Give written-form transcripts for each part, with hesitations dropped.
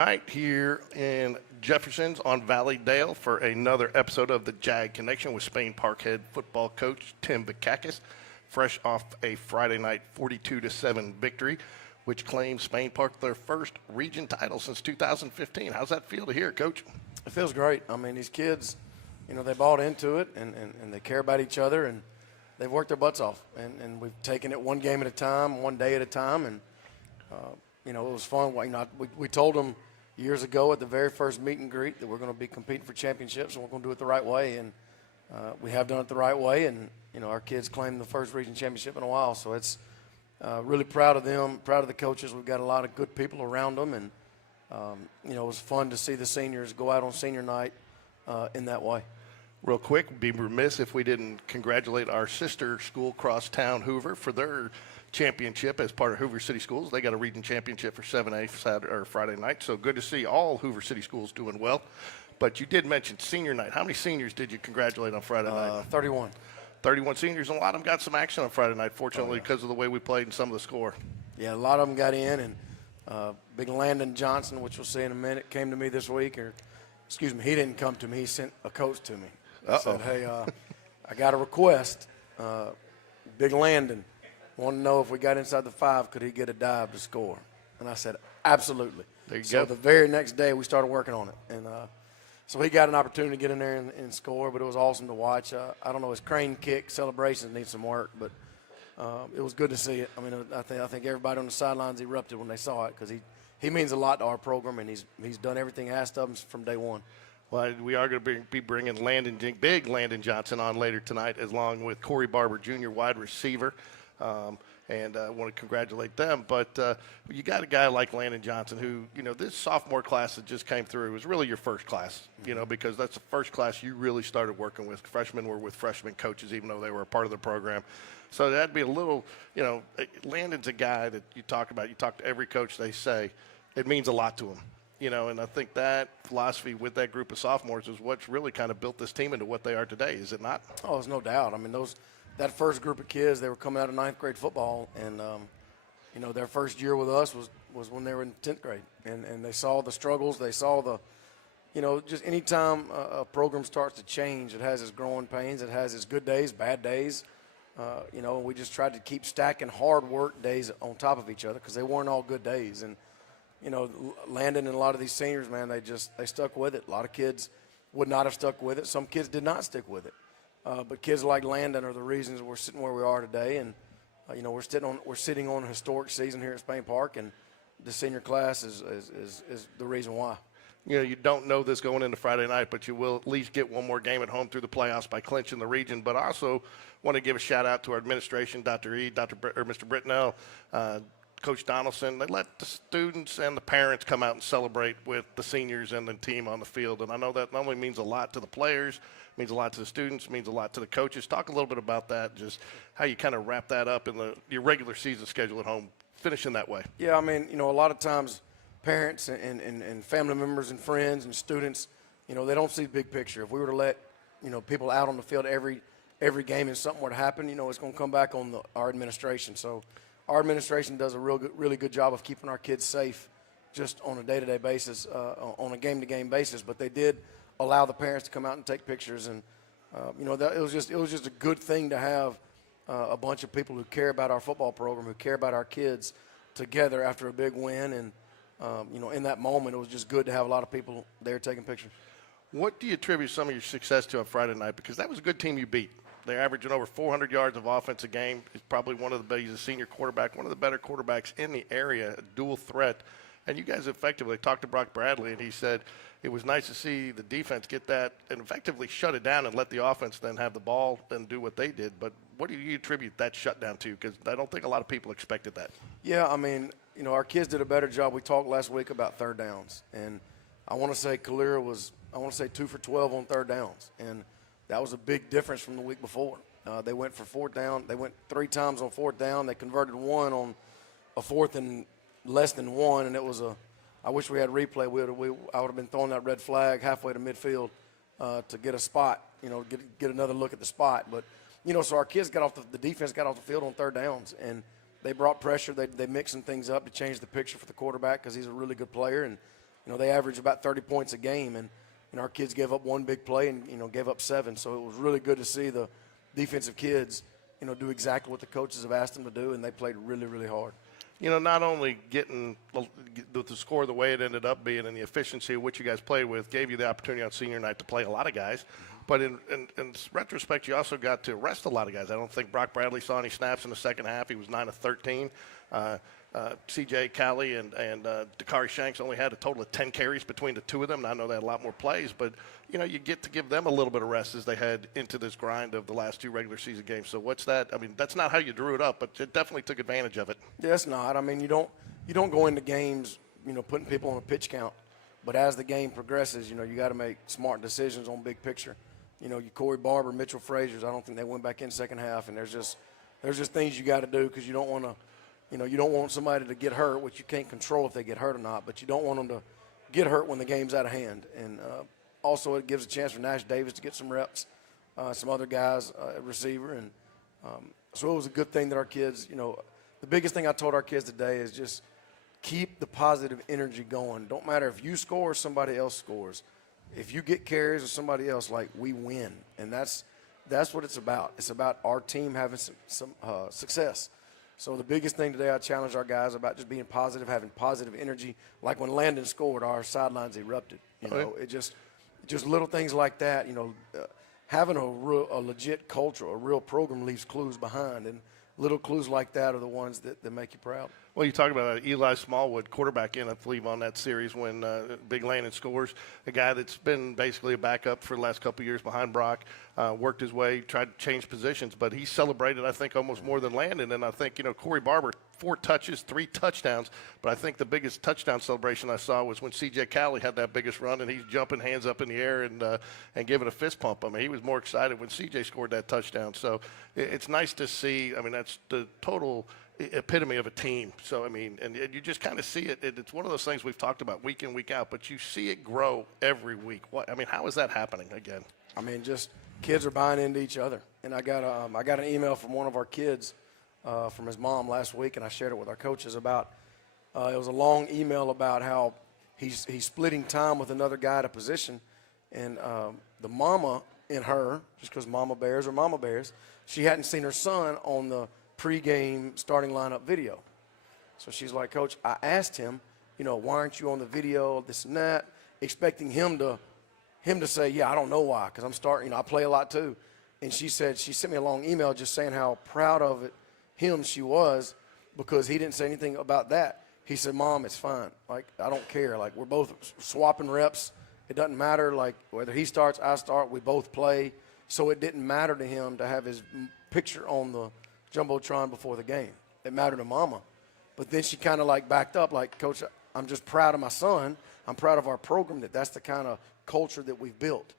Right here in Jeffersons on Valleydale for another episode of the Jag Connection with Spain Park head football coach Tim Vikakis, fresh off a Friday night 42-7 victory, which claims Spain Park their first region title since 2015. How's that feel to hear, Coach? It feels great. I mean, these kids, they bought into it and they care about each other and they've worked their butts off. And we've taken it one game at a time, one day at a time. And, it was fun. We told them years ago at the very first meet and greet that we're going to be competing for championships and we're going to do it the right way. And we have done it the right way. And, our kids claimed the first region championship in a while. So it's really proud of them, proud of the coaches. We've got a lot of good people around them. And, it was fun to see the seniors go out on senior night in that way. Real quick, we'd be remiss if we didn't congratulate our sister school, Crosstown Hoover, for their championship as part of Hoover City Schools. They got a region championship for 7A Saturday or Friday night, so good to see all Hoover City Schools doing well. But you did mention senior night. How many seniors did you congratulate on Friday night? 31. 31 seniors, and a lot of them got some action on Friday night, fortunately, because of the way we played and some of the score. Yeah, a lot of them got in, and big Landon Johnson, which we'll see in a minute, came to me this week. He didn't come to me. He sent a coach to me. He said, hey, I got a request. Big Landon wanted to know if we got inside the 5, could he get a dive to score? And I said, absolutely. There you so go. The very next day we started working on it. And so he got an opportunity to get in there and score, but it was awesome to watch. I don't know, his crane kick celebrations need some work, but it was good to see it. I mean, I think everybody on the sidelines erupted when they saw it because he means a lot to our program, and he's done everything asked of him from day one. Well, we are going to be bringing big Landon Johnson on later tonight, along with Corey Barber Jr., wide receiver. And I want to congratulate them. But you got a guy like Landon Johnson who, this sophomore class that just came through was really your first class, because that's the first class you really started working with. Freshmen were with freshman coaches, even though they were a part of the program. So that'd be a little, Landon's a guy that you talk about. You talk to every coach, they say it means a lot to him. And I think that philosophy with that group of sophomores is what's really kind of built this team into what they are today, is it not? Oh, there's no doubt. I mean, that first group of kids, they were coming out of 9th grade football, and, their first year with us was when they were in 10th grade. And they saw the struggles. They saw the, just any time a program starts to change, it has its growing pains. It has its good days, bad days. We just tried to keep stacking hard work days on top of each other because they weren't all good days. And, Landon and a lot of these seniors, man, they stuck with it. A lot of kids would not have stuck with it. Some kids did not stick with it. But kids like Landon are the reasons we're sitting where we are today. And, we're sitting on a historic season here at Spain Park, and the senior class is the reason why. You don't know this going into Friday night, but you will at least get one more game at home through the playoffs by clinching the region. But I also want to give a shout-out to our administration, Dr. E, Mr. Britnell, Coach Donaldson. They let the students and the parents come out and celebrate with the seniors and the team on the field. And I know that not only means a lot to the players, means a lot to the students, means a lot to the coaches. Talk a little bit about that, just how you kind of wrap that up in your regular season schedule at home, finishing that way. Yeah, I mean, a lot of times parents and family members and friends and students, they don't see the big picture. If we were to let, people out on the field every game and something were to happen, it's going to come back on our administration. So our administration does a really good job of keeping our kids safe just on a day-to-day basis, on a game-to-game basis. But they did allow the parents to come out and take pictures. And, it was just a good thing to have a bunch of people who care about our football program, who care about our kids together after a big win. And, in that moment, it was just good to have a lot of people there taking pictures. What do you attribute some of your success to on Friday night? Because that was a good team you beat. They're averaging over 400 yards of offense a game. He's probably he's a senior quarterback, one of the better quarterbacks in the area, a dual threat. And you guys effectively talked to Brock Bradley, and he said it was nice to see the defense get that and effectively shut it down and let the offense then have the ball and do what they did. But what do you attribute that shutdown to? Because I don't think a lot of people expected that. Yeah, I mean, our kids did a better job. We talked last week about third downs. And I want to say Kalira was, 2 for 12 on third downs. And that was a big difference from the week before. They went for fourth down. They went 3 times on fourth down. They converted 1 on a fourth and less than 1, and it was I wish we had replay. I would have been throwing that red flag halfway to midfield to get a spot, get another look at the spot. But, so our kids the defense got off the field on third downs, and they brought pressure. They mixed some things up to change the picture for the quarterback because he's a really good player. And they average about 30 points a game, and our kids gave up one big play and gave up 7. So it was really good to see the defensive kids do exactly what the coaches have asked them to do, and they played really, really hard. Not only getting the score the way it ended up being and the efficiency of what you guys played with gave you the opportunity on senior night to play a lot of guys, but in retrospect, you also got to rest a lot of guys. I don't think Brock Bradley saw any snaps in the second half. He was 9 of 13. C.J. Calley and Dakari Shanks only had a total of 10 carries between the two of them. And I know they had a lot more plays, but, you get to give them a little bit of rest as they head into this grind of the last 2 regular season games. So what's that? I mean, that's not how you drew it up, but it definitely took advantage of it. Yeah, it's not. I mean, you don't go into games, putting people on a pitch count. But as the game progresses, you got to make smart decisions on big picture. You Corey Barber, Mitchell Frazier's, I don't think they went back in second half, and there's just things you got to do because you don't want to – you don't want somebody to get hurt, which you can't control if they get hurt or not, but you don't want them to get hurt when the game's out of hand. And also it gives a chance for Nash Davis to get some reps, some other guys at receiver. And so it was a good thing that our kids, the biggest thing I told our kids today is just keep the positive energy going. Don't matter if you score or somebody else scores. If you get carries or somebody else, we win. And that's what it's about. It's about our team having some success. So the biggest thing today, I challenge our guys about just being positive, having positive energy. Like when Landon scored, our sidelines erupted. It just little things like that. Having a legit culture, a real program leaves clues behind, and little clues like that are the ones that make you proud. Well, you talk about Eli Smallwood, quarterback in, I believe, on that series when Big Landon scores. A guy that's been basically a backup for the last couple of years behind Brock, worked his way, tried to change positions, but he celebrated, I think, almost more than Landon. And I think, Corey Barber, 4 touches, 3 touchdowns. But I think the biggest touchdown celebration I saw was when C.J. Calley had that biggest run, and he's jumping hands up in the air and giving a fist pump. I mean, he was more excited when C.J. scored that touchdown. So it's nice to see. I mean, that's the total epitome of a team. So, I mean, and you just kind of see it. It's one of those things we've talked about week in, week out, but you see it grow every week. How is that happening again? I mean, just kids are buying into each other. And I got an email from one of our kids from his mom last week, and I shared it with our coaches about it was a long email about how he's splitting time with another guy at a position, and the mama in her, just because mama bears are mama bears, she hadn't seen her son on the pregame starting lineup video. So she's like, Coach, I asked him, why aren't you on the video, this and that, expecting him to say, yeah, I don't know why, because I'm starting, I play a lot too. And she said, she sent me a long email just saying how proud of him she was because he didn't say anything about that. He said, Mom, it's fine. I don't care. We're both swapping reps. It doesn't matter, whether he starts, I start, we both play. So it didn't matter to him to have his picture on the Jumbotron before the game. It mattered to Mama. But then she kind of backed up, Coach, I'm just proud of my son. I'm proud of our program that's the kind of culture that we've built.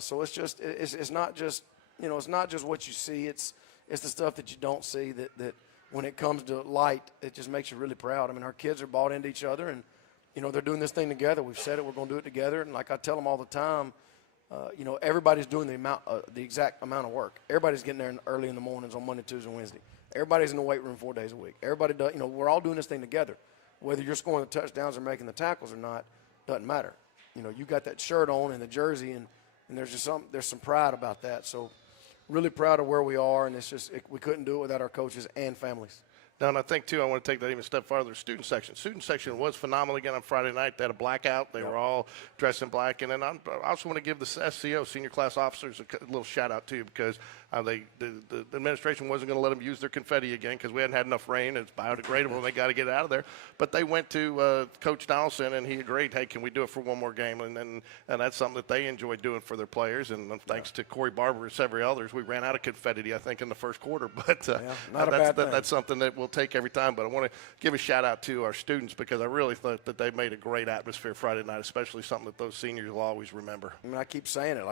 So it's just, it's not just, it's not just what you see. It's the stuff that you don't see that when it comes to light, it just makes you really proud. I mean, our kids are bought into each other, and, they're doing this thing together. We've said it, we're going to do it together. And like I tell them all the time, everybody's doing the exact amount of work. Everybody's getting there early in the mornings on Monday, Tuesday, and Wednesday. Everybody's in the weight room 4 days a week. Everybody does, we're all doing this thing together. Whether you're scoring the touchdowns or making the tackles or not, doesn't matter. You got that shirt on and the jersey, and there's just there's some pride about that. So really proud of where we are, and we couldn't do it without our coaches and families. Now, and I think, too, I want to take that even a step farther. Student section was phenomenal again on Friday night. They had a blackout. They were all dressed in black. And then I also want to give the SCO, senior class officers, a little shout-out, too, because the administration wasn't going to let them use their confetti again because we hadn't had enough rain. It's biodegradable, and they got to get it out of there. But they went to Coach Donaldson, and he agreed, hey, can we do it for one more game? And that's something that they enjoyed doing for their players. And thanks to Corey Barber and several others, we ran out of confetti, I think, in the first quarter. But that's something that we'll take every time. But I want to give a shout-out to our students because I really thought that they made a great atmosphere Friday night, especially something that those seniors will always remember. I mean, I keep saying it.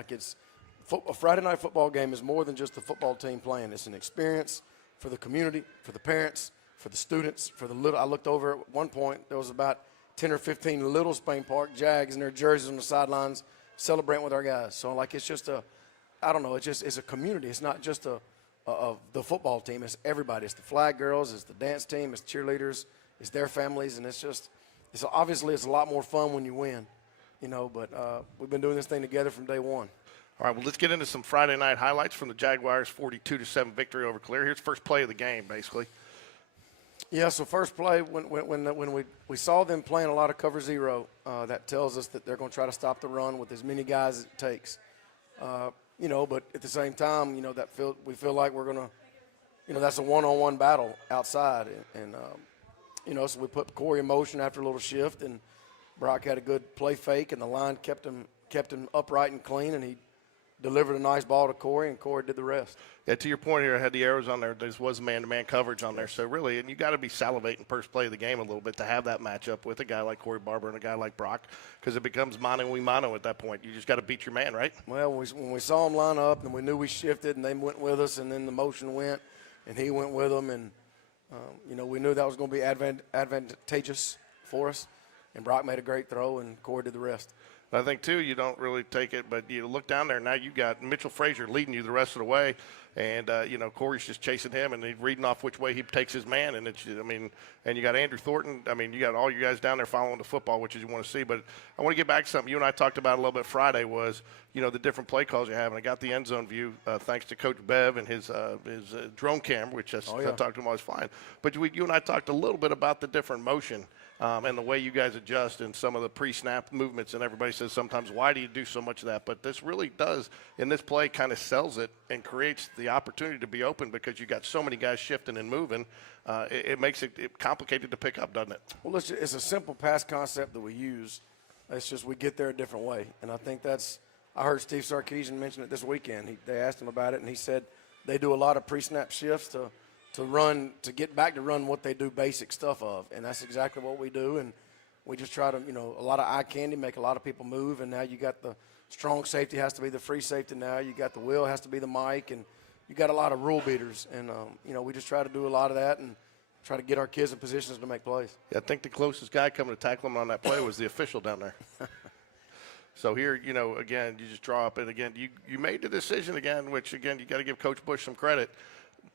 A Friday night football game is more than just the football team playing. It's an experience for the community, for the parents, for the students, for the little. I looked over at one point. There was about 10 or 15 little Spain Park Jags in their jerseys on the sidelines celebrating with our guys. So, it's just it's a community. It's not just the football team. It's everybody. It's the flag girls. It's the dance team. It's cheerleaders. It's their families. And it's it's obviously it's a lot more fun when you win, but we've been doing this thing together from day one. All right, well, let's get into some Friday night highlights from the Jaguars' 42-7 victory over Clear. Here's the first play of the game, basically. Yeah, so first play, when we saw them playing a lot of cover zero, that tells us that they're going to try to stop the run with as many guys as it takes. But at the same time, we feel like we're going to, that's a one-on-one battle outside. So we put Corey in motion after a little shift, and Brock had a good play fake, and the line kept him upright and clean, and he delivered a nice ball to Corey, and Corey did the rest. Yeah, to your point here, I had the arrows on there. There was man-to-man coverage on there. So really, and you got to be salivating first play of the game a little bit to have that matchup with a guy like Corey Barber and a guy like Brock, because it becomes mano-a-mano at that point. You just got to beat your man, right? Well, when we saw him line up and we knew we shifted and they went with us, and then the motion went and he went with them, and we knew that was going to be advantageous for us. And Brock made a great throw, and Corey did the rest. I think, too, you don't really take it, but you look down there, now you got Mitchell Frazier leading you the rest of the way, and, Corey's just chasing him, and he's reading off which way he takes his man, and and you got Andrew Thornton. You got all you guys down there following the football, which is you want to see. But I want to get back to something you and I talked about a little bit Friday was, the different play calls you have, and I got the end zone view thanks to Coach Bev and his drone camera, which I talked to him always fine. But you and I talked a little bit about the different motion and the way you guys adjust and some of the pre-snap movements, and everybody says sometimes, why do you do so much of that? But this really does, in this play, kind of sells it and creates the opportunity to be open because you got so many guys shifting and moving. It makes it complicated to pick up, doesn't it? Well, it's a simple pass concept that we use. It's just we get there a different way. And I think I heard Steve Sarkisian mention it this weekend. They asked him about it, and he said they do a lot of pre-snap shifts to get back to run what they do basic stuff of. And that's exactly what we do. And we just try to, a lot of eye candy, make a lot of people move. And now you got the strong safety has to be the free safety now. You got the will has to be the mic. And you got a lot of rule beaters. And, we just try to do a lot of that and try to get our kids in positions to make plays. Yeah, I think the closest guy coming to tackle him on that play was the official down there. So here, again, you just draw up. And, again, you made the decision again, which, again, you got to give Coach Bush some credit,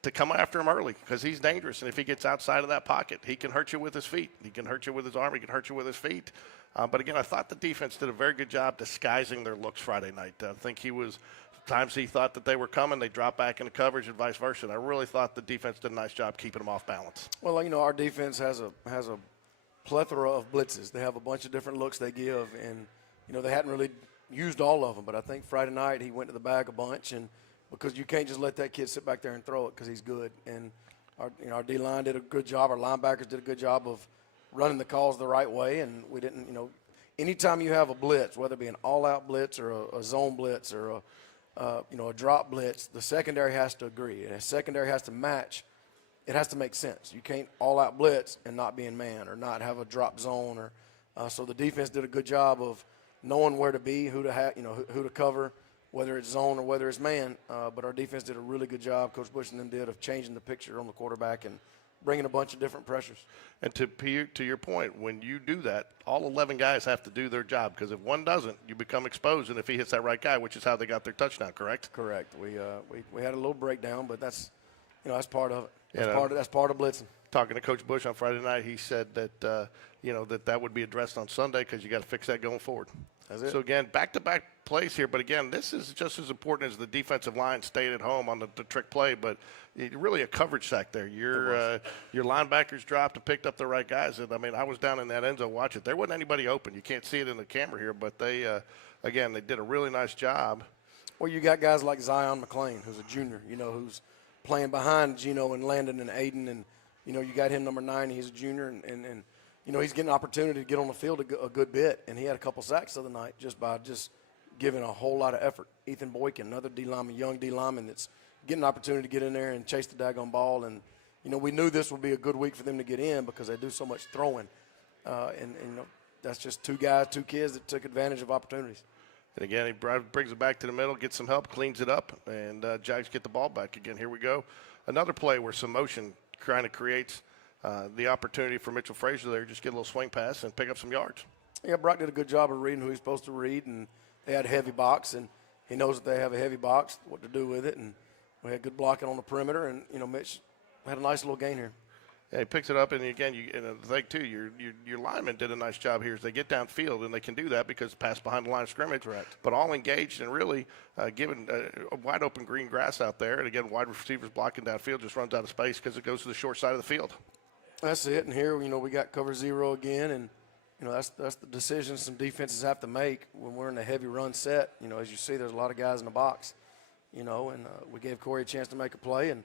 to come after him early because he's dangerous. And if he gets outside of that pocket, he can hurt you with his feet. He can hurt you with his arm. He can hurt you with his feet. But, again, I thought the defense did a very good job disguising their looks Friday night. I think times he thought that they were coming, they dropped back into coverage and vice versa. And I really thought the defense did a nice job keeping them off balance. Well, our defense has a plethora of blitzes. They have a bunch of different looks they give. And, they hadn't really used all of them. But I think Friday night he went to the bag a bunch, and because you can't just let that kid sit back there and throw it because he's good. And our D-line did a good job. Our linebackers did a good job of running the calls the right way. And we didn't, anytime you have a blitz, whether it be an all-out blitz or a zone blitz or a drop blitz, the secondary has to agree. And the secondary has to match. It has to make sense. You can't all-out blitz and not be in man or not have a drop zone. So the defense did a good job of knowing where to be, who to cover, whether it's zone or whether it's man. But our defense did a really good job, Coach Bush and them did, of changing the picture on the quarterback and bringing a bunch of different pressures. And to your point, when you do that, all 11 guys have to do their job because if one doesn't, you become exposed. And if he hits that right guy, which is how they got their touchdown, correct? Correct. We had a little breakdown, but that's that's part of it. That's part of blitzing. Talking to Coach Bush on Friday night, he said that that would be addressed on Sunday because you got to fix that going forward. That's it. So, again, back-to-back plays here. But, again, this is just as important as the defensive line stayed at home on the trick play. But really a coverage sack there. Your linebackers dropped and picked up the right guys. And, I was down in that end zone watching. There wasn't anybody open. You can't see it in the camera here. But they did a really nice job. Well, you got guys like Zion McClain, who's a junior, who's playing behind Gino and Landon and Aiden. And, you got him number 9. He's a junior. And he's getting an opportunity to get on the field a good bit, and he had a couple sacks the other night just by giving a whole lot of effort. Ethan Boykin, another D-lineman, young D-lineman that's getting an opportunity to get in there and chase the daggone ball. And, we knew this would be a good week for them to get in because they do so much throwing. That's just two kids that took advantage of opportunities. And, again, he brings it back to the middle, gets some help, cleans it up, and Jags get the ball back again. Here we go. Another play where some motion kind of creates the opportunity for Mitchell Frazier there, just get a little swing pass and pick up some yards. Yeah, Brock did a good job of reading who he's supposed to read, and they had a heavy box, and he knows that they have a heavy box, what to do with it, and we had good blocking on the perimeter, and, Mitch had a nice little gain here. Yeah, he picks it up, and again, and the thing too, your linemen did a nice job here as they get downfield, and they can do that because pass behind the line of scrimmage. Correct. But all engaged and really given a wide open green grass out there, and again, wide receivers blocking downfield just runs out of space because it goes to the short side of the field. That's it. And here, we got cover 0 again, and that's the decision some defenses have to make when we're in a heavy run set. As you see, there's a lot of guys in the box. And we gave Corey a chance to make a play, and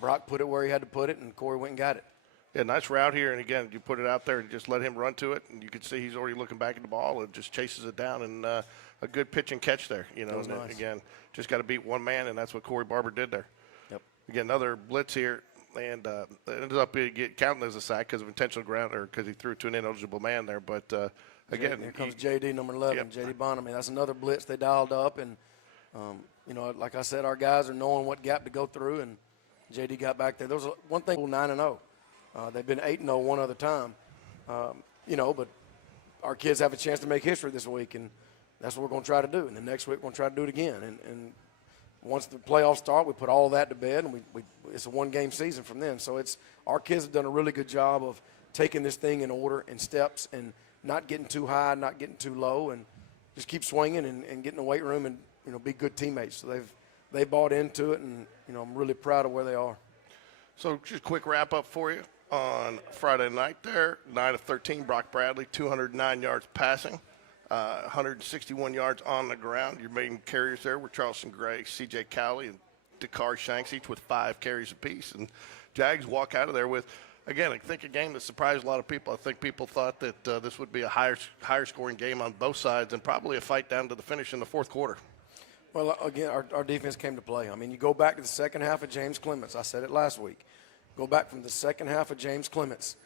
Brock put it where he had to put it, and Corey went and got it. Yeah, nice route here, and again, you put it out there and just let him run to it, and you can see he's already looking back at the ball and just chases it down, and a good pitch and catch there. That was nice. Again, just got to beat one man, and that's what Corey Barber did there. Yep. Again, another blitz here, and it ended up counting as a sack because of intentional ground or because he threw it to an ineligible man there. But again, here comes JD number 11, Yep. JD Bonham. That's another blitz they dialed up, and like I said, our guys are knowing what gap to go through, and JD got back there. There was one thing, 9-0. They've been 8-0 one other time, but our kids have a chance to make history this week, and that's what we're going to try to do. And then next week we're going to try to do it again. And once the playoffs start, we put all that to bed, and it's a one-game season from then. So our kids have done a really good job of taking this thing in order and steps and not getting too high, not getting too low, and just keep swinging and getting in the weight room and be good teammates. So they bought into it, and I'm really proud of where they are. So just a quick wrap-up for you. On Friday night there, 9 of 13, Brock Bradley, 209 yards passing, 161 yards on the ground. Your main carriers there were Charleston Gray, C.J. Cowley, and Dakar Shanks, each with 5 carries apiece. And Jags walk out of there with, again, I think a game that surprised a lot of people. I think people thought that this would be a higher scoring game on both sides and probably a fight down to the finish in the fourth quarter. Well, again, our defense came to play. I mean, you go back to the second half of James Clements. I said it last week. Go back from the second half of James Clements.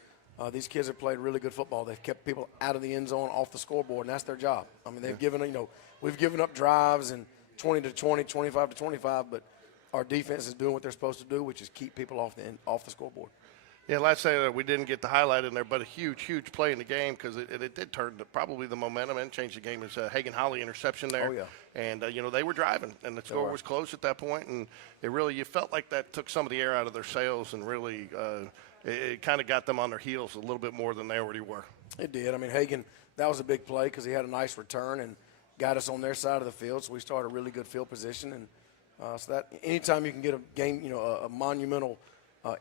These kids have played really good football. They've kept people out of the end zone, off the scoreboard, and that's their job. I mean, we've given up drives and 20-20, 25-25, but our defense is doing what they're supposed to do, which is keep people off the scoreboard. Yeah, let's say that we didn't get the highlight in there, but a huge play in the game because it did turn probably the momentum and change the game. Is Hagan Holly interception there. Oh, yeah. And, they were driving, and the score was close at that point, and you felt like that took some of the air out of their sails and really it kind of got them on their heels a little bit more than they already were. It did. I mean, Hagan, that was a big play because he had a nice return and got us on their side of the field, so we started a really good field position. And so that anytime you can get a game, a monumental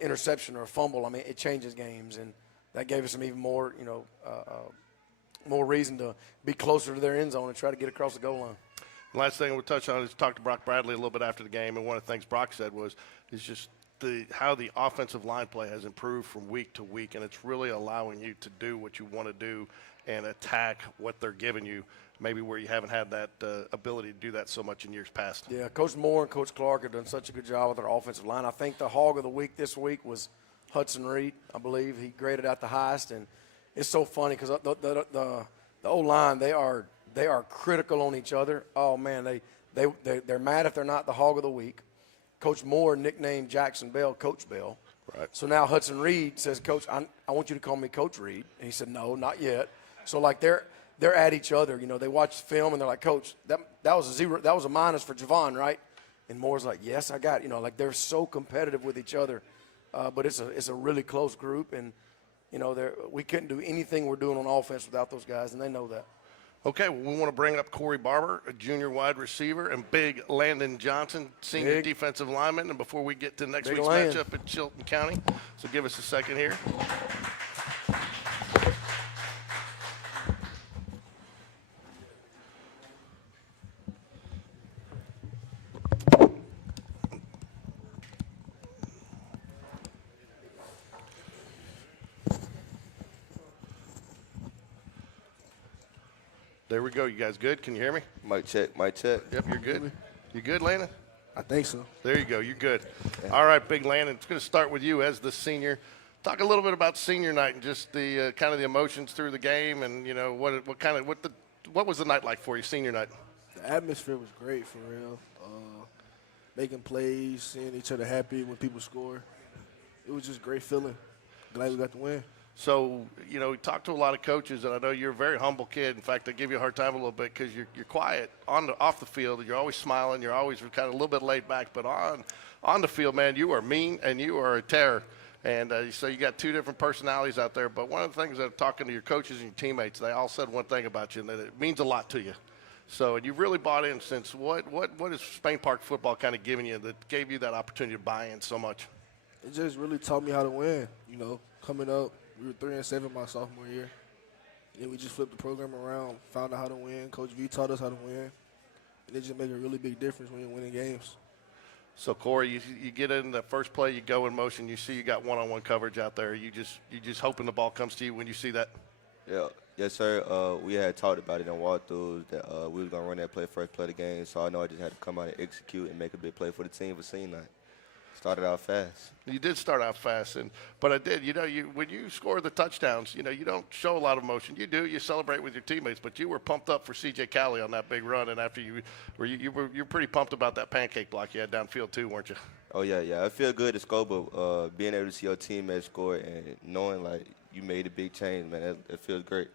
interception or a fumble, I mean, it changes games, and that gave us some even more, more reason to be closer to their end zone and try to get across the goal line. Last thing we'll touch on is talk to Brock Bradley a little bit after the game, and one of the things Brock said is just how the offensive line play has improved from week to week, and it's really allowing you to do what you want to do and attack what they're giving you, maybe where you haven't had that ability to do that so much in years past. Yeah, Coach Moore and Coach Clark have done such a good job with our offensive line. I think the hog of the week this week was Hudson Reed, I believe. He graded out the highest, and it's so funny because the O-line, they are critical on each other. Oh, man, they're mad if they're not the hog of the week. Coach Moore nicknamed Jackson Bell Coach Bell. Right. So now Hudson Reed says, Coach, I want you to call me Coach Reed. And he said, no, not yet. So, like, they're at each other. They watch film, and they're like, Coach, that was a zero. That was a minus for Javon, right? And Moore's like, yes, I got it. Like, they're so competitive with each other. But it's a really close group, and, we couldn't do anything we're doing on offense without those guys, and they know that. Okay, well, we want to bring up Corey Barber, a junior wide receiver, and big Landon Johnson, senior defensive lineman. And before we get to next week's matchup at Chilton County, so give us a second here. There we go. You guys good? Can you hear me? Mic check, mic check. Yep, you're good. You good, Landon? I think so. There you go. You're good. All right, big Landon. It's going to start with you as the senior. Talk a little bit about senior night and just the kind of the emotions through the game, and what was the night like for you, senior night? The atmosphere was great for real. Making plays, seeing each other happy when people score. It was just a great feeling. Glad we got the win. So, we talked to a lot of coaches, and I know you're a very humble kid. In fact, I give you a hard time a little bit because you're quiet off the field. You're always smiling. You're always kind of a little bit laid back. But on the field, man, you are mean and you are a terror. And so you got two different personalities out there. But one of the things that talking to your coaches and your teammates, they all said one thing about you, and that it means a lot to you. So, and you've really bought in since what is Spain Park football kind of giving you that gave you that opportunity to buy in so much? It just really taught me how to win. Coming up, we were 3-7 my sophomore year. Then we just flipped the program around, found out how to win. Coach V taught us how to win. And it just made a really big difference when you're winning games. So, Corey, you get in the first play, you go in motion, you see you got one-on-one coverage out there. You just hoping the ball comes to you when you see that? Yeah. Yes, sir. We had talked about it in walkthroughs that we was going to run that play first play of the game. So I know I just had to come out and execute and make a big play for the team for scene night. Started out fast. You did start out fast, but I did. When you score the touchdowns, you don't show a lot of emotion. You do. You celebrate with your teammates, but you were pumped up for C.J. Calley on that big run, and after you were pretty pumped about that pancake block you had downfield too, weren't you? Oh, yeah. I feel good to score, but being able to see your teammates score and knowing, like, you made a big change, man, it feels great.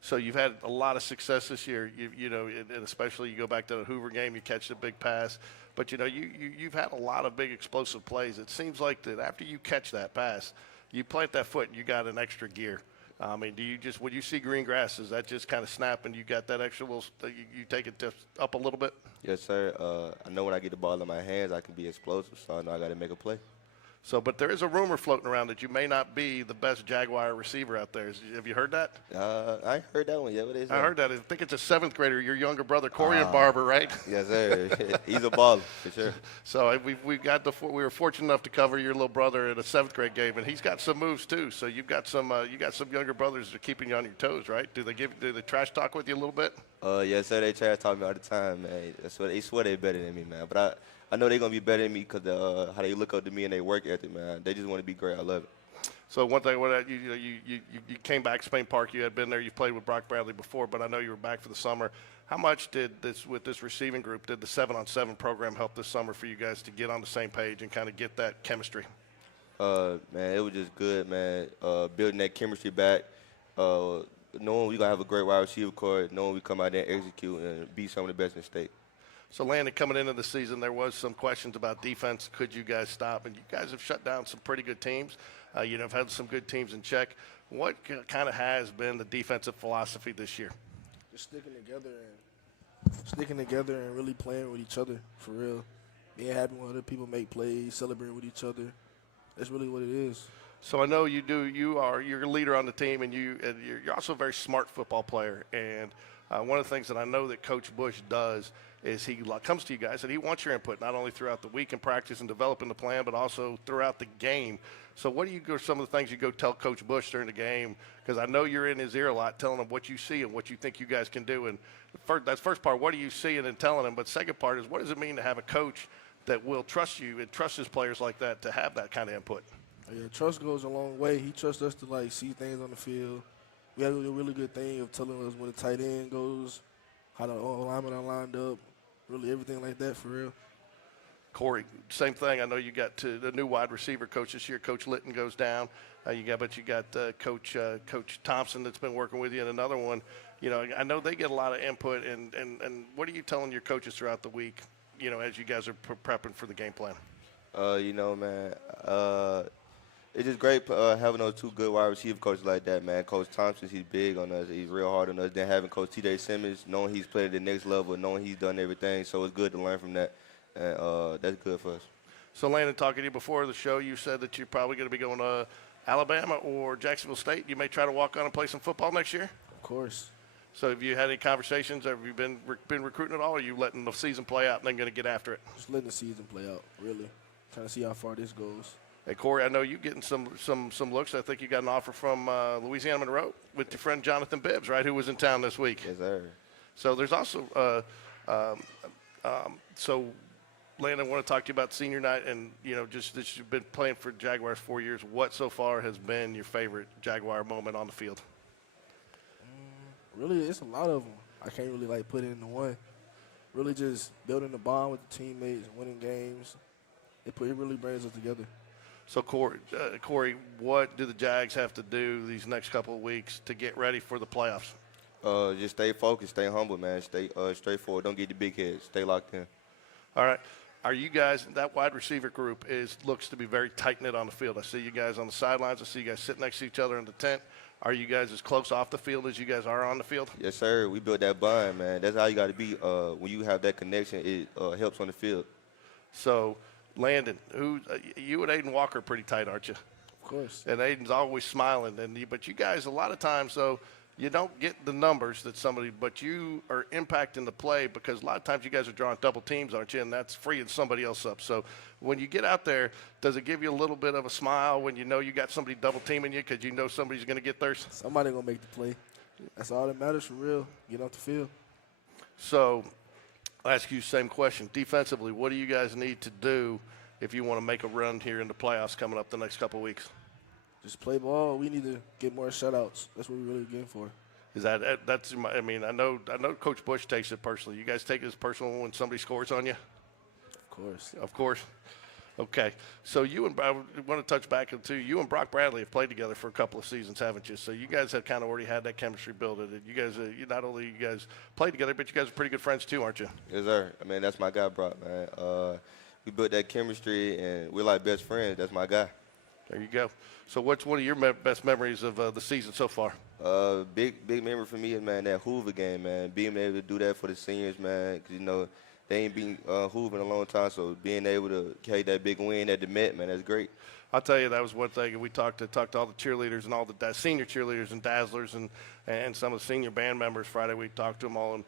So you've had a lot of success this year, and especially you go back to the Hoover game, you catch the big pass. But, you've had a lot of big explosive plays. It seems like that after you catch that pass, you plant that foot and you got an extra gear. I mean, when you see green grass, does that just kind of snap and you got that extra little, you take it up a little bit? Yes, sir. I know when I get the ball in my hands, I can be explosive, so I know I got to make a play. So, but there is a rumor floating around that you may not be the best Jaguar receiver out there. Have you heard that? I ain't heard that one yet. What is that? I heard that. I think it's a seventh grader, your younger brother, Corey Barber, right? Yes, sir. He's a baller, for sure. So we were fortunate enough to cover your little brother at a seventh grade game, and he's got some moves too. So you've got some younger brothers that are keeping you on your toes, right? Do they trash talk with you a little bit? Yes, sir. They trash talk me all the time, man. They swear they're better than me, man. But I know they're going to be better than me because how they look up to me and they work ethic, man. They just want to be great. I love it. So one thing, you came back to Spain Park. You had been there. You played with Brock Bradley before, but I know you were back for the summer. How much did this receiving group, did the 7-on-7 program help this summer for you guys to get on the same page and kind of get that chemistry? Man, it was just good, man. Building that chemistry back, knowing we gonna have a great wide receiver core, knowing we come out there and execute and be some of the best in the state. So, Landon, coming into the season, there was some questions about defense. Could you guys stop? And you guys have shut down some pretty good teams. Have had some good teams in check. What kind of has been the defensive philosophy this year? Just sticking together and really playing with each other, for real. Being happy when other people make plays, celebrating with each other. That's really what it is. So I know you do. You're a leader on the team, and you're also a very smart football player. And one of the things that I know that Coach Bush does is he comes to you guys and he wants your input, not only throughout the week in practice and developing the plan, but also throughout the game. So what do you go? Some of the things you go tell Coach Bush during the game, because I know you're in his ear a lot, telling him what you see and what you think you guys can do. And that's first part. What are you seeing and telling him? But second part is, what does it mean to have a coach that will trust you and trust his players like that to have that kind of input? Yeah, trust goes a long way. He trusts us to see things on the field. We have a really good thing of telling us when the tight end goes, how the linemen are lined up, really everything like that, for real. Corey, same thing. I know you got the new wide receiver coach this year. Coach Litton goes down. You got Coach Thompson that's been working with you, and another one. I know they get a lot of input. And what are you telling your coaches throughout the week? As you guys are prepping for the game plan. Man. It's just great having those two good wide receiver coaches like that, man. Coach Thompson, he's big on us. He's real hard on us. Then having Coach T.J. Simmons, knowing he's played at the next level, knowing he's done everything. So it's good to learn from that, and that's good for us. So, Landon, talking to you before the show, you said that you're probably going to be going to Alabama or Jacksonville State. You may try to walk on and play some football next year? Of course. So have you had any conversations? Have you been recruiting at all, or are you letting the season play out and then going to get after it? Just letting the season play out, really. Trying to see how far this goes. Hey, Corey, I know you're getting some looks. I think you got an offer from Louisiana Monroe with your friend Jonathan Bibbs, right, who was in town this week. Yes, sir. So there's also so, Landon, I want to talk to you about senior night and, just that you've been playing for Jaguars 4 years. What so far has been your favorite Jaguar moment on the field? Really, it's a lot of them. I can't really, put it into one. Really just building the bond with the teammates, winning games. It really brings us together. So, Corey, what do the Jags have to do these next couple of weeks to get ready for the playoffs? Just stay focused, stay humble, man. Stay straightforward. Don't get the big heads. Stay locked in. All right. Are you guys, that wide receiver group looks to be very tight-knit on the field. I see you guys on the sidelines. I see you guys sitting next to each other in the tent. Are you guys as close off the field as you guys are on the field? Yes, sir. We built that bond, man. That's how you got to be. When you have that connection, it helps on the field. So, Landon, you and Aiden Walker are pretty tight, aren't you? Of course. And Aiden's always smiling. But you guys, a lot of times, though, you don't get the numbers that somebody, but you are impacting the play because a lot of times you guys are drawing double teams, aren't you? And that's freeing somebody else up. So when you get out there, does it give you a little bit of a smile when you know you got somebody double teaming you because you know somebody's going to get theirs? Somebody going to make the play. That's all that matters for real. Get off the field. So I'll ask you the same question. Defensively, what do you guys need to do if you want to make a run here in the playoffs coming up the next couple of weeks? Just play ball. We need to get more shutouts. That's what we're really getting for. Is that's? I mean, I know Coach Bush takes it personally. You guys take it as personal when somebody scores on you? Of course. Of course. Okay. So I want to touch back into you and Brock Bradley have played together for a couple of seasons, haven't you? So you guys have kind of already had that chemistry built. You guys, not only you guys played together, but you guys are pretty good friends too, aren't you? Yes, sir. I mean, that's my guy, Brock, man. We built that chemistry, and we're like best friends. That's my guy. There you go. So what's one of your best memories of the season so far? Big memory for me is, man, that Hoover game, man. Being able to do that for the seniors, man, because, they ain't been Hoover in a long time. So being able to carry that big win at the Met, man, that's great. I'll tell you, that was one thing. We talked to all the cheerleaders and all the senior cheerleaders and dazzlers and some of the senior band members Friday. We talked to them all, and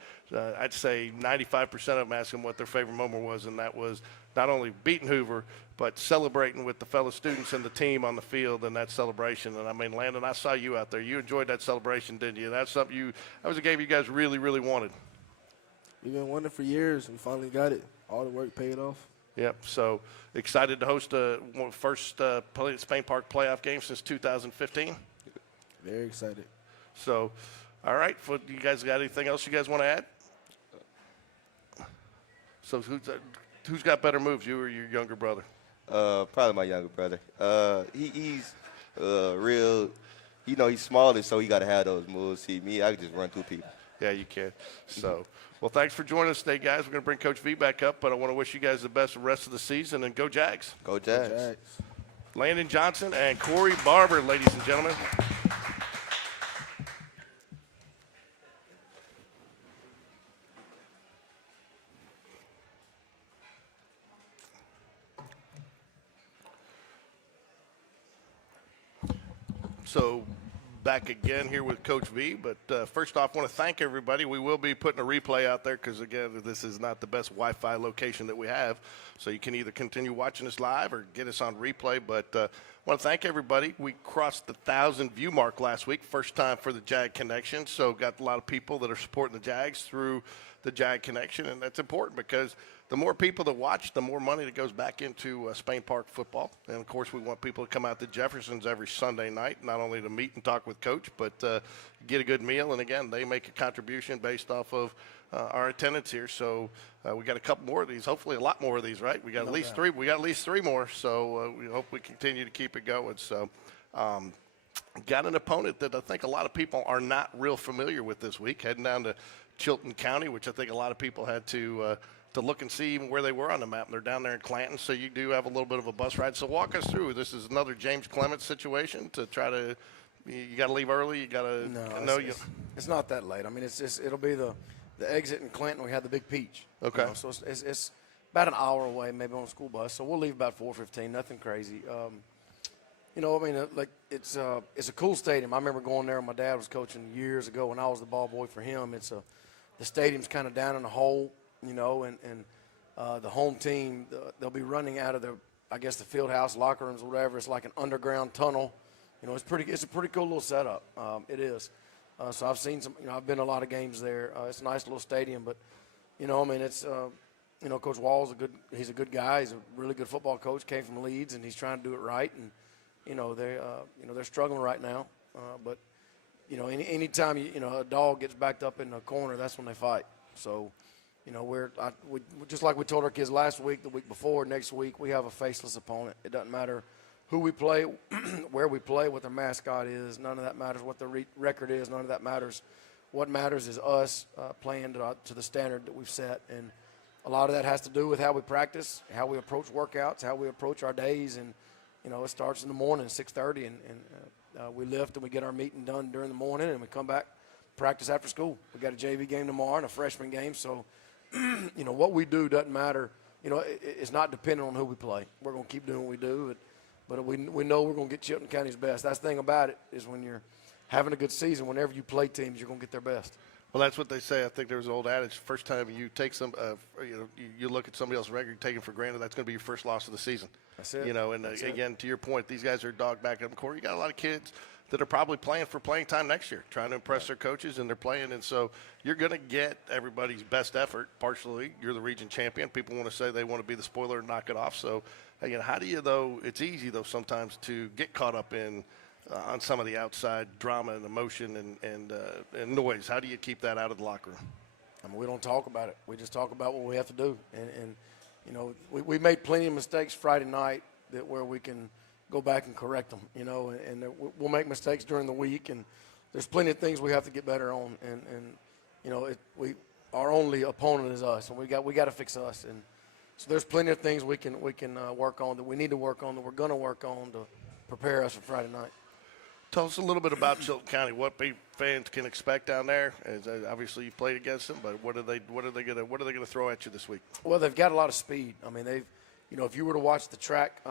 I'd say 95% of them asked them what their favorite moment was, and that was not only beating Hoover, but celebrating with the fellow students and the team on the field and that celebration. And, I mean, Landon, I saw you out there. You enjoyed that celebration, didn't you? That's something that was a game you guys really, really wanted. We've been wanting it for years. We finally got it. All the work paid off. Yep. So excited to host first Spain Park playoff game since 2015. Very excited. So, all right. You guys got anything else you guys want to add? So who's got better moves, you or your younger brother? Probably my younger brother. He's real. He's smaller, so he got to have those moves. See me, I can just run through people. Yeah, you can. So, well, thanks for joining us today, guys. We're going to bring Coach V back up, but I want to wish you guys the best the rest of the season, and go Jags. Go Jags. Go Jags. Landon Johnson and Corey Barber, ladies and gentlemen. So back again here with Coach V, but first off, I want to thank everybody. We will be putting a replay out there because, again, this is not the best Wi-Fi location that we have, so you can either continue watching us live or get us on replay, but I want to thank everybody. We crossed the 1,000 view mark last week, first time for the Jag Connection, so got a lot of people that are supporting the Jags through the Jag Connection, and that's important because the more people that watch, the more money that goes back into Spain Park football. And, of course, we want people to come out to Jeffersons every Sunday night, not only to meet and talk with Coach, but get a good meal. And, again, they make a contribution based off of our attendance here. So we got a couple more of these, hopefully a lot more of these, right? We got at least three. We got at least three more, so we hope we continue to keep it going. So got an opponent that I think a lot of people are not real familiar with this week, heading down to Chilton County, which I think a lot of people had to look and see even where they were on the map. And they're down there in Clanton, so you do have a little bit of a bus ride. So walk us through. This is another James Clements situation to try to you got to leave early. You got to it's not that late. I mean, it'll be the exit in Clanton. We had the Big Peach. Okay. So it's about an hour away, maybe on a school bus. So we'll leave about 4:15. Nothing crazy. It's a cool stadium. I remember going there when my dad was coaching years ago when I was the ball boy for him. The stadium's kind of down in a hole. And the home team, they'll be running out of the field house, locker rooms, or whatever. It's like an underground tunnel. It's a pretty cool little setup. It is. So I've seen some, I've been to a lot of games there. It's a nice little stadium, but, it's, Coach Wall's he's a good guy. He's a really good football coach, came from Leeds, and he's trying to do it right. And, they're struggling right now. But, anytime, a dog gets backed up in the corner, that's when they fight. So, we just like we told our kids last week, the week before, next week, we have a faceless opponent. It doesn't matter who we play, where we play, what their mascot is. None of that matters. What their record is. None of that matters. What matters is us playing to the standard that we've set. And, a lot of that has to do with how we practice, how we approach workouts, how we approach our days. And, it starts in the morning, 6:30, and we lift and we get our meeting done during the morning, and we come back, practice after school. We got a JV game tomorrow and a freshman game. So, what we do doesn't matter. It's not dependent on who we play. We're going to keep doing what we do, but we know we're going to get Chilton County's best. That's the thing about it is when you're having a good season, whenever you play teams, you're going to get their best. Well, that's what they say. I think there's an old adage: first time you take you look at somebody else's record, you take it for granted. That's going to be your first loss of the season. That's it. Again, to your point, these guys are dog back up in court. You got a lot of kids that are probably playing for playing time next year, trying to impress their coaches, and they're playing. And so you're going to get everybody's best effort. Partially, you're the region champion. People want to say they want to be the spoiler and knock it off. So, again, how do you, though, it's easy, though, sometimes to get caught up in on some of the outside drama and emotion and noise. How do you keep that out of the locker room? I mean, we don't talk about it. We just talk about what we have to do. And we made plenty of mistakes Friday night where we can go back and correct them, and we'll make mistakes during the week. And there's plenty of things we have to get better on. Our only opponent is us, and we got to fix us. And so there's plenty of things we can work on that we need to work on that we're going to work on to prepare us for Friday night. Tell us a little bit about Chilton County. What fans can expect down there? Obviously, you played against them, but what are they going to throw at you this week? Well, they've got a lot of speed. I mean, if you were to watch the track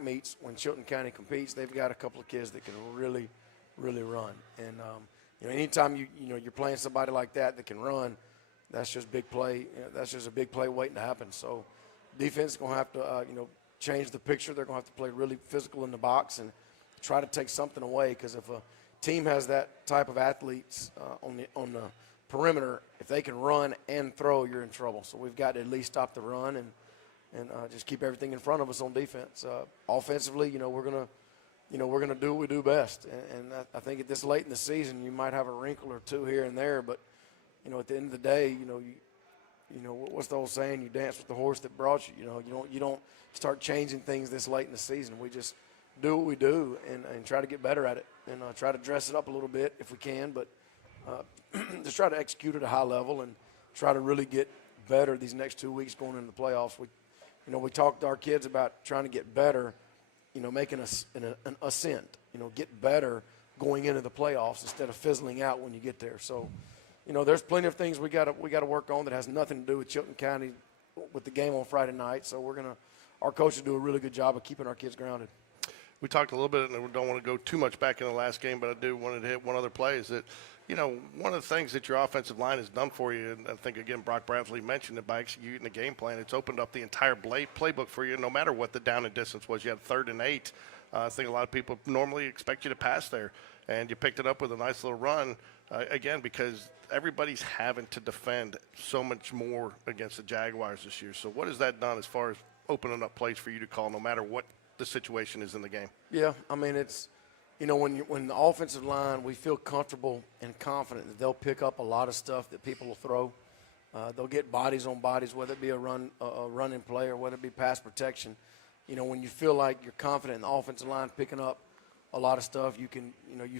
meets when Chilton County competes, they've got a couple of kids that can really, really run. And anytime you're playing somebody like that can run, that's just big play. That's just a big play waiting to happen. So, defense is going to have to change the picture. They're going to have to play really physical in the box and try to take something away, because if a team has that type of athletes on the perimeter, if they can run and throw, you're in trouble. So we've got to at least stop the run and just keep everything in front of us on defense. Offensively, we're gonna do what we do best. And I think at this late in the season, you might have a wrinkle or two here and there, but at the end of the day, what's the old saying? You dance with the horse that brought you. You don't start changing things this late in the season. We just do what we do and try to get better at it and try to dress it up a little bit if we can, but just try to execute at a high level and try to really get better these next 2 weeks going into the playoffs. We talked to our kids about trying to get better, making an ascent, get better going into the playoffs instead of fizzling out when you get there. So, there's plenty of things we got to work on that has nothing to do with Chilton County with the game on Friday night. So our coaches do a really good job of keeping our kids grounded. We talked a little bit, and we don't want to go too much back in the last game, but I do want to hit one other play is that, one of the things that your offensive line has done for you, and I think, again, Brock Bradley mentioned it, by executing the game plan, it's opened up the entire playbook for you, no matter what the down and distance was. You had 3rd and 8. I think a lot of people normally expect you to pass there, and you picked it up with a nice little run, again, because everybody's having to defend so much more against the Jaguars this year. So what has that done as far as opening up plays for you to call no matter what the situation is in the game? Yeah, I mean, it's when the offensive line, we feel comfortable and confident that they'll pick up a lot of stuff that people will throw. They'll get bodies on bodies, whether it be a running play or whether it be pass protection. When you feel like you're confident in the offensive line picking up a lot of stuff, you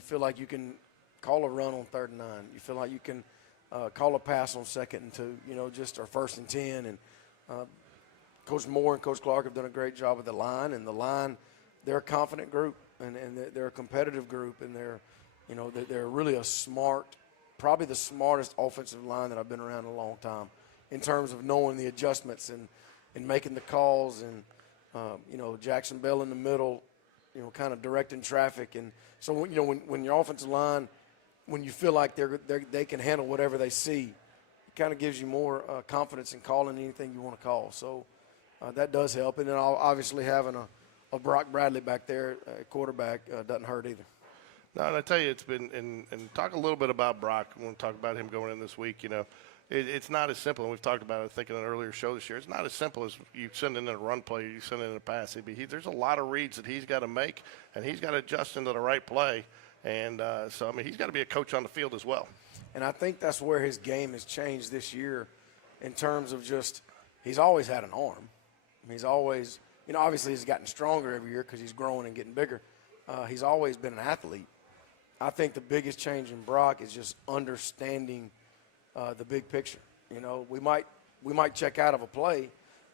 feel like you can call a run on 3rd and 9. You feel like you can call a pass on 2nd and 2, or 1st and 10. And Coach Moore and Coach Clark have done a great job with the line. And the line, they're a confident group, and they're a competitive group, and they're really a smart, probably the smartest offensive line that I've been around in a long time in terms of knowing the adjustments and making the calls and, Jackson Bell in the middle, kind of directing traffic. And so, when your offensive line, when you feel like they can handle whatever they see, it kind of gives you more confidence in calling anything you want to call. So that does help. And then obviously having a Brock Bradley back there, quarterback, doesn't hurt either. No, and I tell you, it's been and talk a little bit about Brock. I want to talk about him going in this week. It's not as simple, and we've talked about it, I think, in an earlier show this year. It's not as simple as you send in a run play, you send in a pass. There's a lot of reads that he's got to make, and he's got to adjust into the right play. And so, he's got to be a coach on the field as well. And I think that's where his game has changed this year in terms of just he's always had an arm. He's always, obviously he's gotten stronger every year because he's growing and getting bigger. He's always been an athlete. I think the biggest change in Brock is just understanding the big picture. We might we might check out of a play,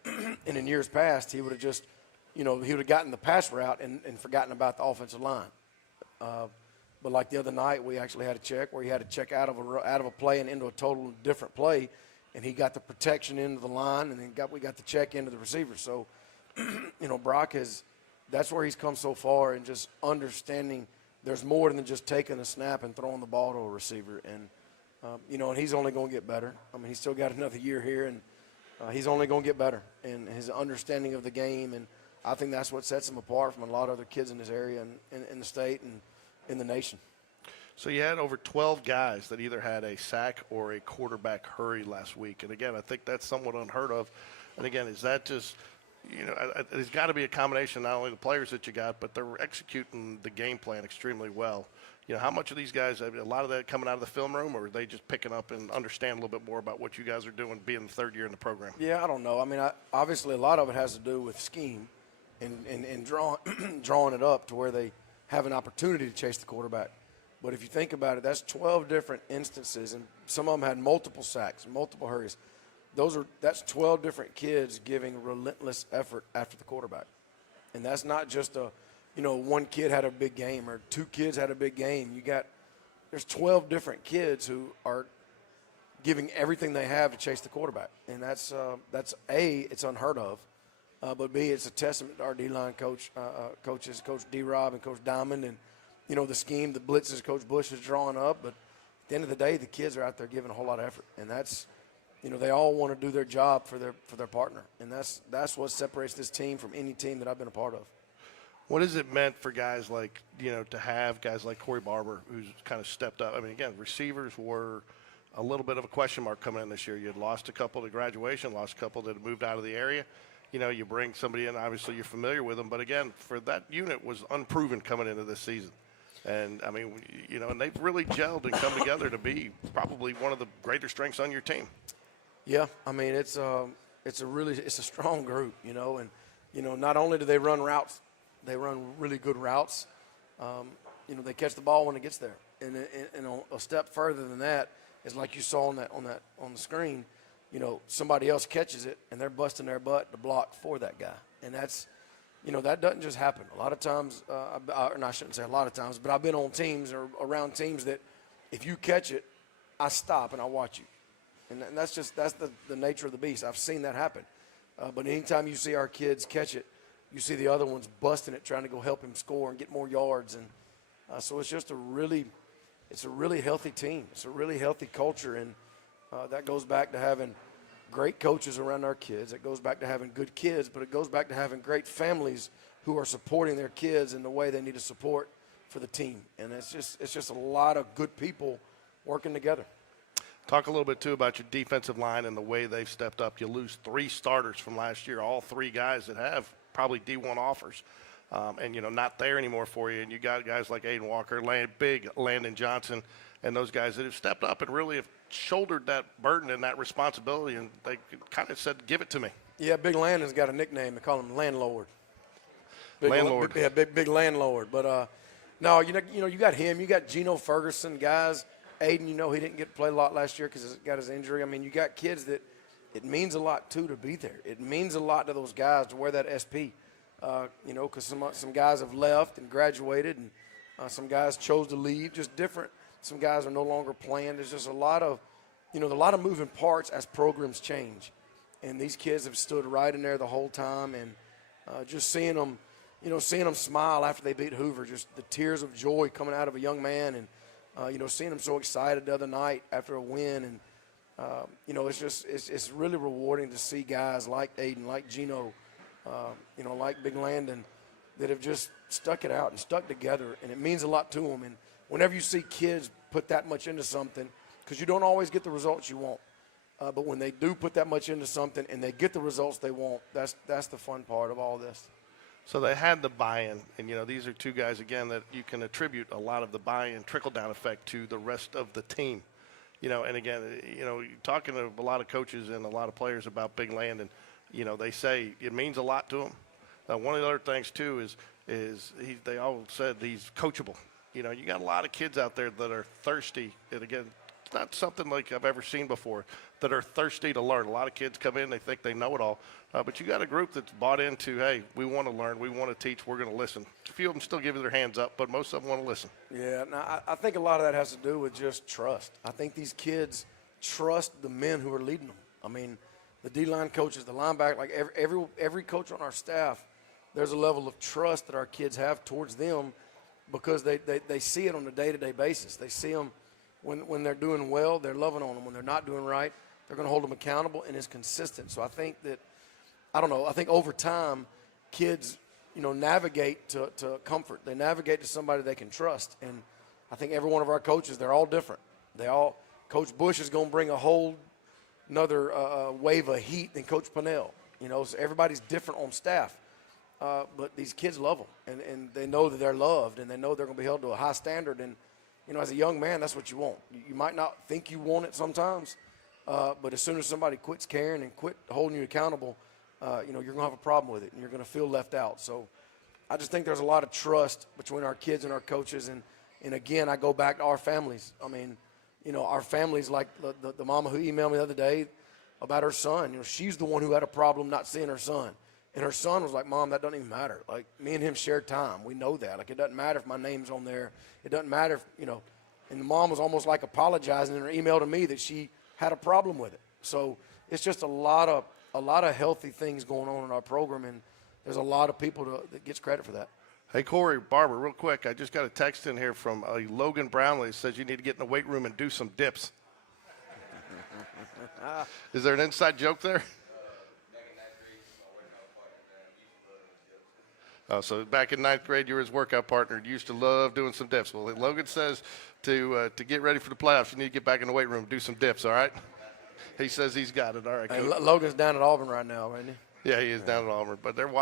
and in years past, he would have just, he would have gotten the pass route and forgotten about the offensive line. But like the other night, we actually had a check where he had to check out of a play and into a total different play, and he got the protection into the line, and then we got the check into the receiver. So, Brock that's where he's come so far, and just understanding there's more than just taking a snap and throwing the ball to a receiver. And and he's only going to get better. I mean, he's still got another year here, and he's only going to get better in his understanding of the game. And I think that's what sets him apart from a lot of other kids in this area and in the state and in the nation. So you had over 12 guys that either had a sack or a quarterback hurry last week. And, again, I think that's somewhat unheard of. And, again, is that just – there's got to be a combination, not only the players that you got, but they're executing the game plan extremely well. How much of these guys, a lot of that coming out of the film room, or are they just picking up and understand a little bit more about what you guys are doing being the third year in the program? Yeah, I don't know. I mean, obviously a lot of it has to do with scheme and drawing it up to where they have an opportunity to chase the quarterback. But if you think about it, that's 12 different instances, and some of them had multiple sacks, multiple hurries. That's 12 different kids giving relentless effort after the quarterback. And that's not just one kid had a big game or two kids had a big game. There's 12 different kids who are giving everything they have to chase the quarterback. And that's A, it's unheard of. But B, it's a testament to our D-line coaches, Coach D-Rob and Coach Diamond, and, the scheme, the blitzes Coach Bush is drawing up. But at the end of the day, the kids are out there giving a whole lot of effort. And that's, they all want to do their job for their partner. And that's what separates this team from any team that I've been a part of. What has it meant for guys like, to have guys like Corey Barber, who's kind of stepped up? I mean, again, receivers were a little bit of a question mark coming in this year. You had lost a couple to graduation, lost a couple that had moved out of the area. You bring somebody in, obviously you're familiar with them. But, again, for that unit was unproven coming into this season. And, I mean, and they've really gelled and come together to be probably one of the greater strengths on your team. Yeah, I mean, it's a strong group, and, not only do they run routes, they run really good routes. They catch the ball when it gets there. And a step further than that is like you saw on the screen, somebody else catches it and they're busting their butt to block for that guy. And that's, that doesn't just happen. A lot of times, and I shouldn't say a lot of times, but I've been on teams or around teams that if you catch it, I stop and I watch you. And that's the nature of the beast. I've seen that happen. But anytime you see our kids catch it, you see the other ones busting it, trying to go help him score and get more yards. And so it's just a really healthy team. It's a really healthy culture. And that goes back to having great coaches around our kids. It goes back to having good kids, but it goes back to having great families who are supporting their kids in the way they need to support for the team. And it's just a lot of good people working together. Talk a little bit, too, about your defensive line and the way they've stepped up. You lose 3 starters from last year, all 3 guys that have probably D1 offers, and, not there anymore for you. And you got guys like Aiden Walker, big Landon Johnson, and those guys that have stepped up and really have shouldered that burden and that responsibility, and they kind of said, give it to me. Yeah, Big Landon's got a nickname. They call him Landlord. Landlord. Big Landlord. But, no, you got him. You got Geno Ferguson, guys. Aiden, he didn't get to play a lot last year because he got his injury. I mean, you got kids that it means a lot, too, to be there. It means a lot to those guys to wear that SP, because some guys have left and graduated, and some guys chose to leave, just different. Some guys are no longer playing. There's just a lot of moving parts as programs change. And these kids have stood right in there the whole time, and just seeing them smile after they beat Hoover, just the tears of joy coming out of a young man, and seeing them so excited the other night after a win, and it's really rewarding to see guys like Aiden, like Geno, like Big Landon, that have just stuck it out and stuck together, and it means a lot to them. And whenever you see kids put that much into something, because you don't always get the results you want, but when they do put that much into something and they get the results they want, that's the fun part of all this. So they had the buy-in, and, these are 2 guys, again, that you can attribute a lot of the buy-in, trickle-down effect to the rest of the team. And, again, talking to a lot of coaches and a lot of players about Big Landon, they say it means a lot to them. One of the other things, too, is they all said he's coachable. You got a lot of kids out there that are thirsty. And, again, It's not something like I've ever seen before, that are thirsty to learn. A lot of kids come in, they think they know it all. But you got a group that's bought into, hey, we want to learn, we want to teach, we're going to listen. A few of them still give their hands up, but most of them want to listen. Yeah, now I think a lot of that has to do with just trust. I think these kids trust the men who are leading them. I mean, the D-line coaches, the linebacker, like every coach on our staff, there's a level of trust that our kids have towards them because they see it on a day-to-day basis. They see them when they're doing well, they're loving on them. When they're not doing right, they're going to hold them accountable, and it's consistent. So I think that, I don't know, I think over time, kids, navigate to comfort. They navigate to somebody they can trust. And I think every one of our coaches, they're all different. Coach Bush is going to bring a whole another wave of heat than Coach Pinnell. So everybody's different on staff. But these kids love them, and they know that they're loved, and they know they're going to be held to a high standard. And, as a young man, that's what you want. You might not think you want it sometimes, but as soon as somebody quits caring and quit holding you accountable, you're going to have a problem with it, and you're going to feel left out. So I just think there's a lot of trust between our kids and our coaches. And again, I go back to our families. I mean, our families, like the mama who emailed me the other day about her son. She's the one who had a problem not seeing her son. And her son was like, Mom, that doesn't even matter. Like, me and him share time. We know that. Like, it doesn't matter if my name's on there. It doesn't matter if, And the mom was almost like apologizing in her email to me that she had a problem with it. So it's just a lot of healthy things going on in our program, and there's a lot of people that gets credit for that. Hey, Corey, Barber, real quick, I just got a text in here from Logan Brownlee. It says you need to get in the weight room and do some dips. Is there an inside joke there? Oh, so back in 9th grade, you were his workout partner. You used to love doing some dips. Well, Logan says to get ready for the playoffs, you need to get back in the weight room and do some dips, all right? He says he's got it. All right, Logan's down at Auburn right now, isn't he? Yeah, he is down at Auburn. But they're